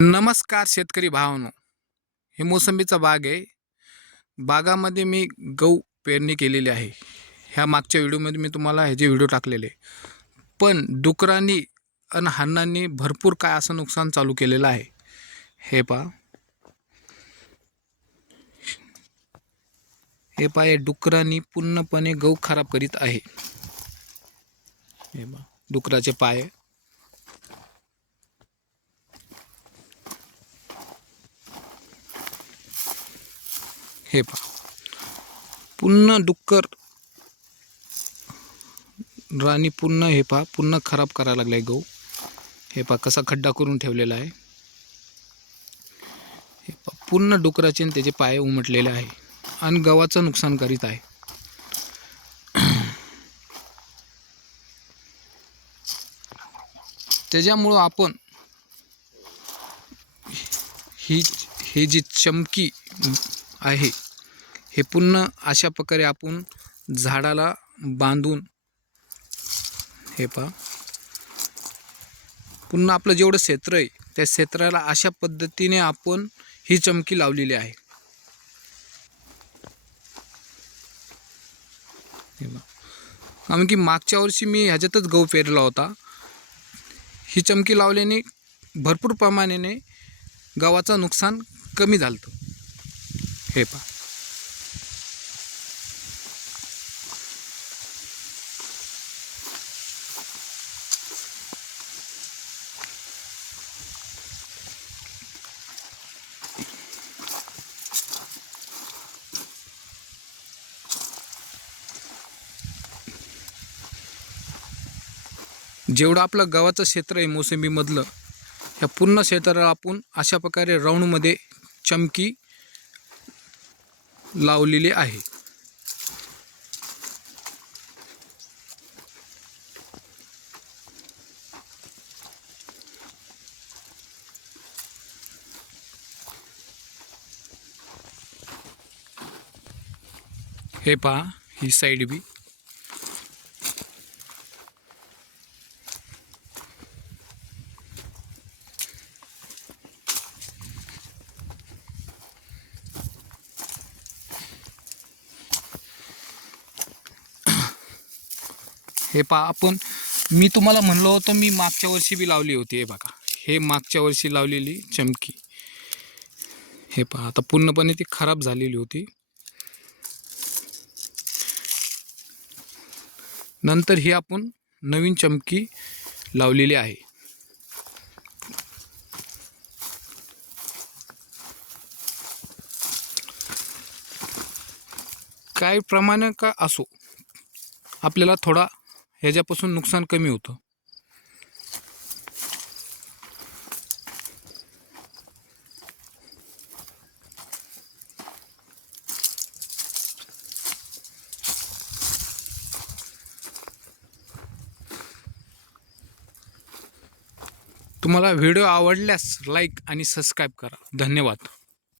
नमस्कार शेतकरी भावांनो, हे मोसंबीचा बाग आहे. बागामध्ये मी गहू पेरणी केलेली आहे. ह्या मागच्या व्हिडिओमध्ये मी तुम्हाला ह्याचे व्हिडिओ टाकलेले. पण डुकरांनी आणि हन्नांनी भरपूर काय असं नुकसान चालू केलेलं आहे. हे पहा, हे डुकरांनी पूर्णपणे गहू खराब करीत आहे. हे पहा, डुकराचे पाय. हे पहा, पूर्ण डुक्कर राणी पूर्ण हे पहा पूर्ण खराब करायला लागलाय गहू. हे पहा कसा खड्डा करून ठेवलेला आहे. हे पहा पूर्ण डुकराचे आणि त्याचे पाय उमटलेले आहे आणि गव्हाचं नुकसान करीत आहे. त्याच्यामुळं आपण ही जी चमकी आहे हे पुन्हा अशा प्रकारे आपण झाडाला बांधून, हे पहा पुन्हा आपलं जेवढं क्षेत्र आहे त्या क्षेत्राला अशा पद्धतीने आपण ही चमकी लावलेली आहे. कारण की मागच्या वर्षी मी ह्याच्यातच गहू पेरला होता. ही चमकी लावल्याने भरपूर प्रमाणाने गव्हाचं नुकसान कमी झालं. हे पहा, जेवढं आपलं गव्हाचं क्षेत्र आहे मोसंबीमधलं, ह्या पूर्ण क्षेत्राला आपण अशा प्रकारे राऊंडमध्ये चमकी लावलेली आहे. हे पहा, ही साईड बी. हे पहा, मी तुम्हाला म्हणलो होतं मी मागच्या वर्षी बी लावली होती. हे बघा, हे मागच्या वर्षी लावलेली चमकी. हे पहा, आता पूर्णपणे ती खराब झालेली होती. नंतर ही आपण नवीन चमकी लावलेली आहे. काही प्रमाण का असो, आपल्याला थोडा ह्याच्यापासून नुकसान कमी होतं. तुम्हाला व्हिडिओ आवडल्यास लाईक आणि सबस्क्राईब करा. धन्यवाद.